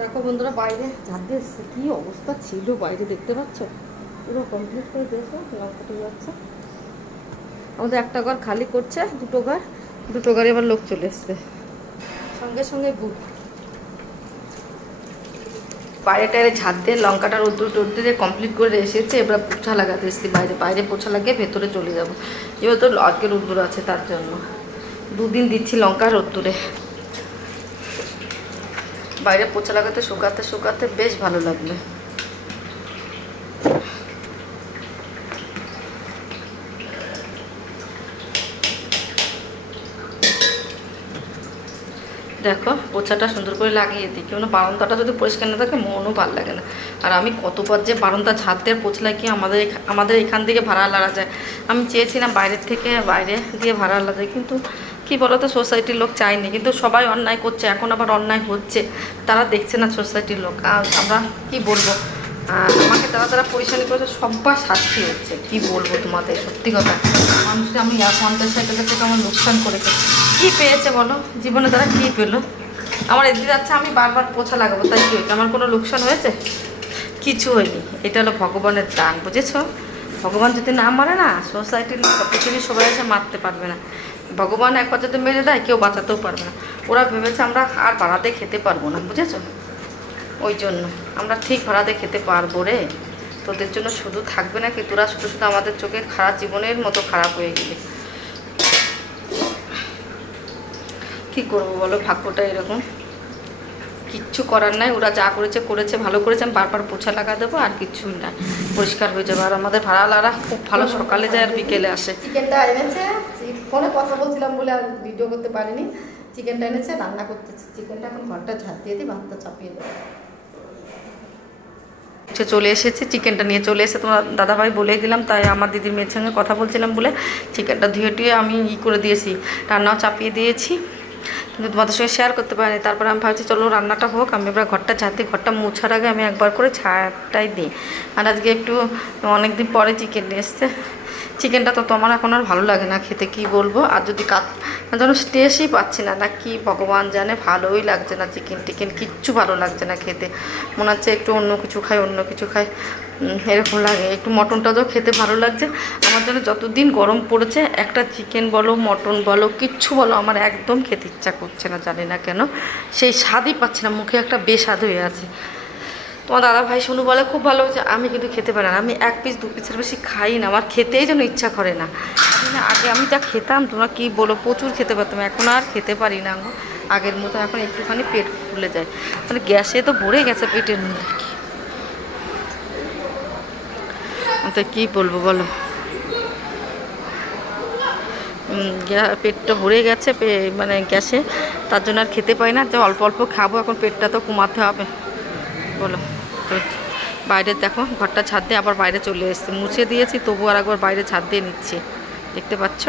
দেখো বন্ধুরা, বাইরে এসছে, কি অবস্থা ছিল বাইরে দেখতে পাচ্ছ? পুরো কমপ্লিট করে দিয়েছে লঙ্কাটা যাচ্ছে। আমাদের একটা ঘর খালি করছে, দুটো ঘর, দুটো ঘরে আবার লোক চলে এসছে। সঙ্গে সঙ্গে বুক। বাইরে টাইরে ঝাঁট দিয়ে লঙ্কাটা রোদ্দুর টোদ্দুর দিয়ে কমপ্লিট করে এসেছে, এবার পোছা লাগাতে এসেছি বাইরে। বাইরে পোছা লাগিয়ে ভেতরে চলে যাব। যেহেতু আজকে রোদ্দুর আছে তার জন্য। দুদিন দিচ্ছি লঙ্কা রোদ্দুরে। বাইরে পোছা লাগাতে, শুকাতে শুকাতে বেশ ভালো লাগবে দেখো পোছাটা সুন্দর করে লাগিয়ে দিই। কেন বারান্দাটা যদি পরিষ্কার না থাকে, মনও ভালো লাগে না। আর আমি কতবার যে বারান্দা ঝাঁত দিয়ে পোছ লাগিয়ে আমাদের আমাদের এখান থেকে ভাড়া লাগা যায়। আমি চেয়েছিলাম বাইরের থেকে বাইরে দিয়ে ভাড়া আলা যায়, কিন্তু কি বলতো সোসাইটির লোক চায়নি। কিন্তু সবাই অন্যায় করছে, এখন আবার অন্যায় হচ্ছে। তারা দেখছে না সোসাইটির লোক। আর আমরা কি বলব? আমাকে তারা তারা পরিশানি করেছে, সব্বার শাস্তি হচ্ছে। কি বলব তোমাদের, সত্যি কথা। মানুষকে আমি পঞ্চাশ ষাট থেকে আমার লোকসান করেছে কি পেয়েছে বলো? জীবনে তারা কি পেল? আমার এদিকে যাচ্ছে, আমি বারবার পোছা লাগাবো। তাই কি হয়েছে? আমার কোনো লোকসান হয়েছে? কিছু হয়নি। এটা হলো ভগবানের দান, বুঝেছ? ভগবান যদি না মারে না সোসাইটির পৃথিবীর সবাই এসে মারতে পারবে না। ভগবান একবার যদি মেরে দেয়, কেউ বাঁচাতেও পারবে না। ওরা ভেবেছে আমরা আর ভাড়াতে খেতে পারব না, বুঝেছ? ওই জন্য আমরা ঠিক ভাড়াতে খেতে পারব রে। তোদের জন্য শুধু থাকবে না কি তোরা শুধু শুধু আমাদের চোখে খারাপ জীবনের মতো খারাপ হয়ে গেলি। কি করব বলো? ভাগ্যটা এরকম। কিচ্ছু করার নাই, ওরা যা করেছে করেছে, ভালো করেছে। আমি বারবার পোছা লাগা দেবো, আর কিচ্ছু না পরিষ্কার হয়ে যাবে। আর আমাদের ভাড়ালারা খুব ভালো সকালে যায় আর বিকেলে আসে। ফোনে কথা বলছিলাম বলে আর ভিডিও করতে পারিনি। চিকেনটা এনেছে, রান্না করতেছে। চিকেনটা এখন ঘরটা ঝাঁট দিয়ে দিই, ভাতটা চাপিয়ে দেবো। সে চলে এসেছে চিকেনটা নিয়ে চলে এসে তোমার দাদাভাই বলেই দিলাম, তাই আমার দিদির মেয়ের সঙ্গে কথা বলছিলাম বলে চিকেনটা ধুয়ে টুয়ে আমি ই করে দিয়েছি। রান্নাও চাপিয়ে দিয়েছি। কিন্তু তোমাদের সঙ্গে শেয়ার করতে পারিনি। তারপরে আমি ভাবছি, চলো রান্নাটা হোক। আমি এবার ঘরটা ঝাঁতি ঘরটা মোছার আগে আমি একবার করে ছায়াটাই দিই। আর আজকে একটু অনেক দিন পরে চিকেন নিয়ে এসছে। চিকেনটা তো তোমার এখন আর ভালো লাগে না, খেতে কি বলব? আর যদি কাত যেন টেস্টই পাচ্ছি না না কি ভগবান জানে, ভালোই লাগছে না চিকেন টিকেন, কিচ্ছু ভালো লাগছে না খেতে। মনে হচ্ছে একটু অন্য কিছু খাই, অন্য কিছু খাই। এরকম লাগে। একটু মটনটা তো খেতে ভালো লাগছে। আমার জন্য যতদিন গরম পড়েছে, একটা চিকেন বলো, মটন বলো, কিচ্ছু বলো, আমার একদম খেতে ইচ্ছা করছে না, জানি না কেন। সেই স্বাদই পাচ্ছি না, মুখে একটা বেস্বাদ হয়ে আছে। তোমার দাদা ভাই শুনু বলে, খুব ভালো হয়েছে। আমি কিন্তু খেতে পারি না। আমি এক পিস দু পিসের বেশি খাই না। আমার খেতেই যেন ইচ্ছা করে না। আগে আমি যা খেতাম, তোমরা কি বলো? প্রচুর খেতে পারতাম। এখন আর খেতে পারি না। আগের মতো এখন একটুখানি পেট ফুলে যায়। মানে গ্যাসে তো ভরে গেছে পেটের মধ্যে। তো কী বলব বলো? পেটটা ভরে গেছে মানে গ্যাসে। তার জন্য আর খেতে পাই না। যে অল্প অল্প খাব। এখন পেটটা তো কমাতে হবে। তো বাইরে দেখো, ঘরটা ছাদ দিয়ে আবার বাইরে চলে এসেছে। মুছে দিয়েছি, তবু আর একবার বাইরে ছাদ দিয়ে নিচ্ছি। দেখতে পাচ্ছ?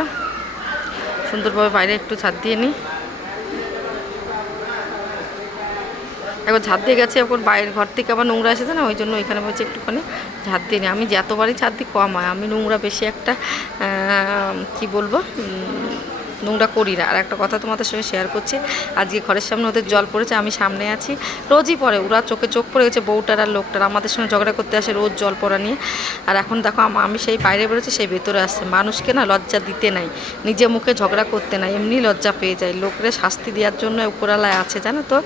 সুন্দরভাবে বাইরে একটু ছাদ দিয়ে নিই। একবার ঝাঁত দিয়ে গেছে, এখন বাইরের ঘর থেকে আবার নোংরা এসেছে না, ওই জন্য ওইখানে বলছে একটুখানি ঝাঁত দিয়ে নিই। আমি যতবারই ছাদ দিই কম হয়, আমি নোংরা বেশি একটা কি বলব? নোংরা করি না। আর একটা কথা তোমাদের সঙ্গে শেয়ার করছি, আজকে ঘরের সামনে ওদের জল পড়েছে, আমি সামনে আছি। রোজই পড়ে, ওরা চোখে চোখ পড়ে গেছে, বউটার আর লোকটার। আমাদের সঙ্গে ঝগড়া করতে আসে রোজ জল পড়া নিয়ে। আর এখন দেখো, আমি সেই বাইরে বেরোচ্ছি, সেই ভেতরে আসছে। মানুষকে না লজ্জা দিতে নাই, নিজে মুখে ঝগড়া করতে নাই, এমনি লজ্জা পেয়ে যায়। লোকরে শাস্তি দেওয়ার জন্য উপরালায় আছে, জানো তো?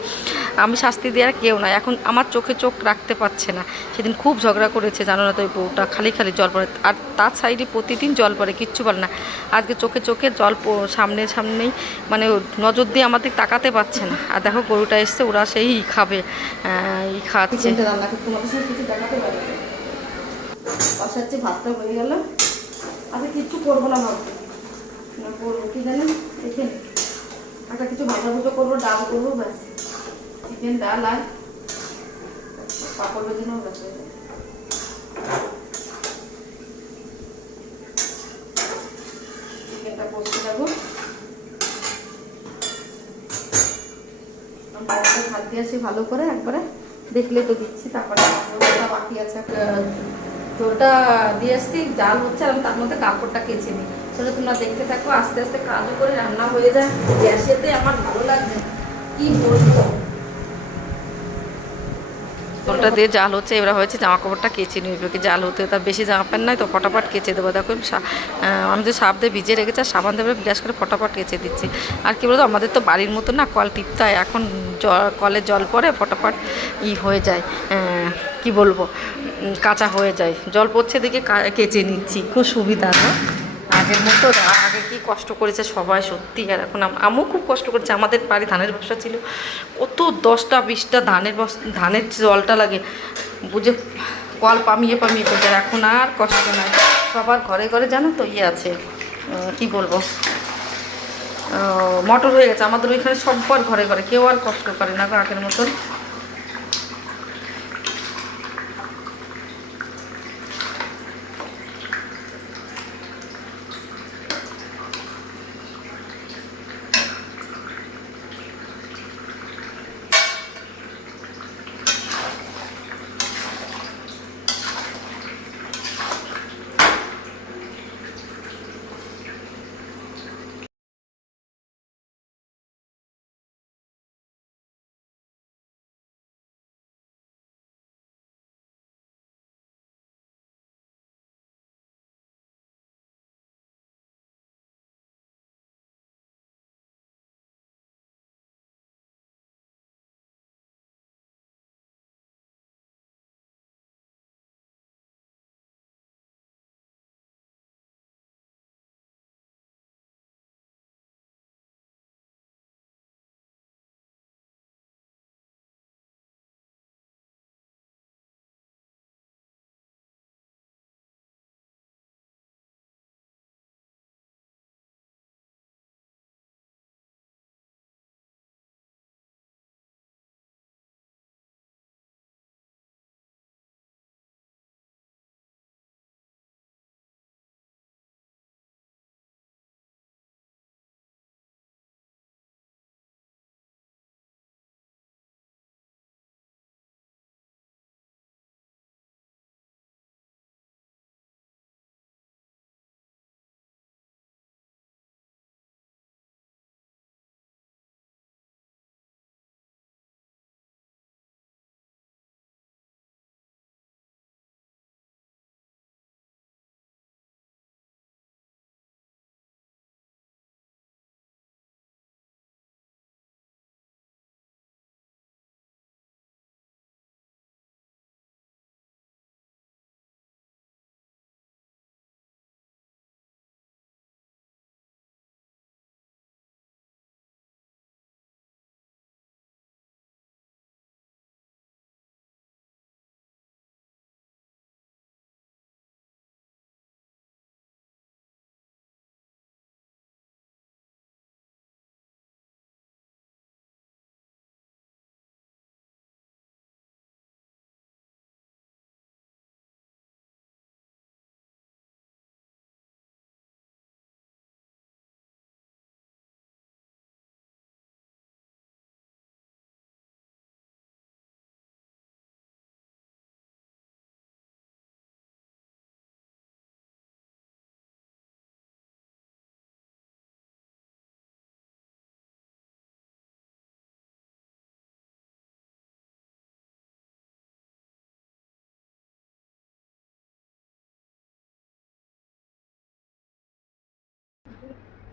আমি শাস্তি দেওয়ার কেউ নাই। এখন আমার চোখে চোখ রাখতে পারছে না। সেদিন খুব ঝগড়া করেছে, জানো না তো ওই বউটা? খালি খালি জল পড়ে। আর তার সাইডে প্রতিদিন জল পড়ে, কিচ্ছু বলে না। আজকে চোখে চোখে জল সামনে সামনেই মানে নজর দিয়ে আমাদের তাকাতে পারছে না। আর দেখো গরুটা এসছে, ওরা সেই খাবে ই খাচ্ছে। হয়ে গেল। আচ্ছা কিচ্ছু করব না না কি ভুজো করব, ডাল করব চিকেন, ডাল আর পাপড় ভেজে নেব হয়ে যাবে। চিকেনটা কষতে যাব বাইরটা ভাত দিয়ে আসি ভালো করে একবারে দেখলে তো দিচ্ছি, তারপরে বাকি আছে ঝোলটা দিয়ে আসছি জাল হচ্ছে আর তার মধ্যে কাপড়টা কেচে নিই সেটা তোমরা দেখতে থাকো, আস্তে আস্তে কাজও করে রান্না হয়ে যায়, গ্যাসেতে আমার ভালো লাগছে। কি বলব ওটা দিয়ে জাল হচ্ছে, এবার হয়েছে জামা কাপড়টা কেচে নিবে জাল হতে তার বেশি জামা প্যান্ট নাই তো ফটাফট কেচে দেবো। দেখো, আমি সাপ দিয়ে ভিজে রেখেছি আর সাবান দেবে বিরাস করে ফটাফট কেচে দিচ্ছি। আর কি বলতো, আমাদের তো বাড়ির মতো না কল টিপতে হয়, এখন জল কলে জল পড়ে ফটাফট ই হয়ে যায় কি বলব কাঁচা হয়ে যায়। জল পড়ছে কা- কেচে নিচ্ছি, খুব সুবিধা না? আগের মতো আগে কি কষ্ট করেছে সবাই সত্যি আর এখন আম- আমিও খুব কষ্ট করেছি। আমাদের বাড়ি ধানের বসা ছিল। কত দশটা, বিশটা ধানের ধানের জলটা লাগে। বুঝে কল পামিয়ে পামিয়ে করছে আর এখন আর কষ্ট নাই। সবার ঘরে ঘরে জানো তো ইয়ে আছে কি বলব? মটর হয়ে গেছে। আমাদের ওইখানে সব্বার ঘরে ঘরে। কেউ আর কষ্ট করে না আগের মতন।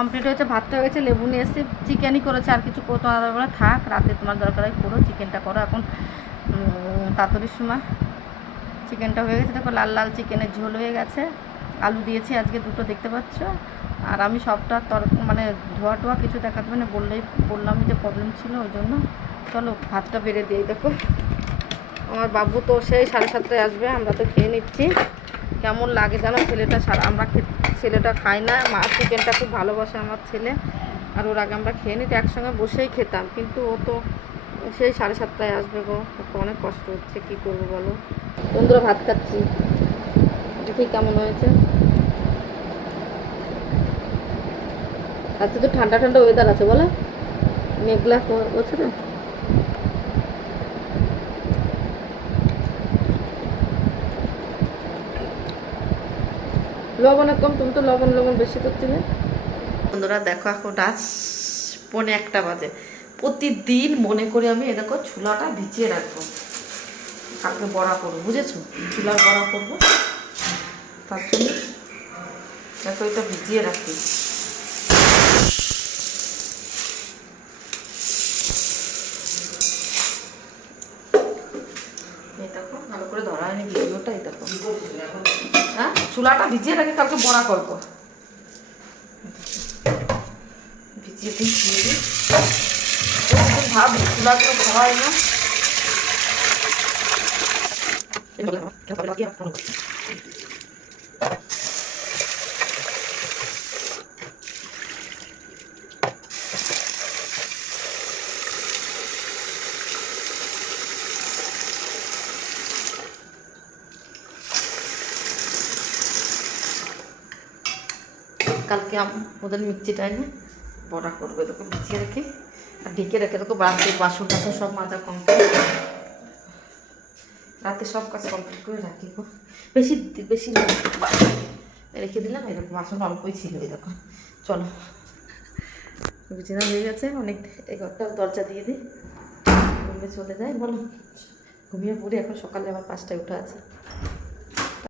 কমপ্লিট হয়েছে, ভাতটা হয়ে গেছে, লেবু নিয়ে এসে চিকেনই করেছে, আর কিছু তোমার দরকার থাক, রাতে তোমার দরকার হয় করো, চিকেনটা করো, এখন তাড়াতাড়ির সময়। চিকেনটা হয়ে গেছে, দেখো লাল লাল চিকেনের ঝোল হয়ে গেছে। আলু দিয়েছি আজকে দুটো, দেখতে পাচ্ছ? আর আমি সবটা তর মানে ধোয়া টোয়া কিছু দেখাতে মানে বললেই বললাম যে প্রবলেম ছিল, ওই জন্য। চলো, ভাতটা বেড়ে দিই, দেখো। আমার বাবু তো সেই সাড়ে সাতটায় আসবে, আমরা তো খেয়ে নিচ্ছি। কেমন লাগে জানো? ছেলেটা সারা আমরা ছেলেটা খাই না। মা চিকেনটা খুব ভালোবাসে আমার ছেলে। আর ওর আগে আমরা খেয়ে নিতে একসঙ্গে বসেই খেতাম। কিন্তু ও তো সেই সাড়ে সাতটায় আসবে গো। ওকে অনেক কষ্ট হচ্ছে। কী করব বলো? বন্ধুরা, ভাত খাচ্ছি। দেখি কেমন হয়েছে। আজকে তো ঠান্ডা ঠান্ডা ওয়েদার আছে, বলো? মেঘলা হচ্ছে না লবণ কম, তুমি তো লবণ লবণ বেশি করছিলে। বন্ধুরা, দেখো এখন রাত পনে একটা বাজে। প্রতিদিন মনে করে আমি দেখো চুলাটা ভিজিয়ে রাখব। কালকে বড়া করব, বুঝেছ? চুলার বড়া করব। তার জন্য দেখো এটা ভিজিয়ে রাখি এই দেখো ভালো করে ধরা হয়নি ভিডিওটা এই দেখো চুলাটা ভিজিয়ে রাখি কালকে বড়া করব। ভিজিয়ে দিই ভাব চুলাগুলো খাওয়াই না কালকে আম- ওদের মিক্সিটা এনে বড়া করবে তোকে ভিজিয়ে রেখে আর ঢেকে রেখে তোকে রাতে বাসন টাসন সব মাজা কমপ্লিট রাতে সব কাজ কমপ্লিট করে রাখি গো। বেশি বেশি রেখে দিলাম, এরকম বাসন অল্পই ছিল দেখো। চলো। বিছানা হয়ে গেছে, অনেক এই ঘরটা দরজা দিয়ে দিই। ঘুমিয়ে চলে যায় বলো। ঘুমিয়ে পড়ি, এখন সকালে আবার পাঁচটায় উঠে আছে।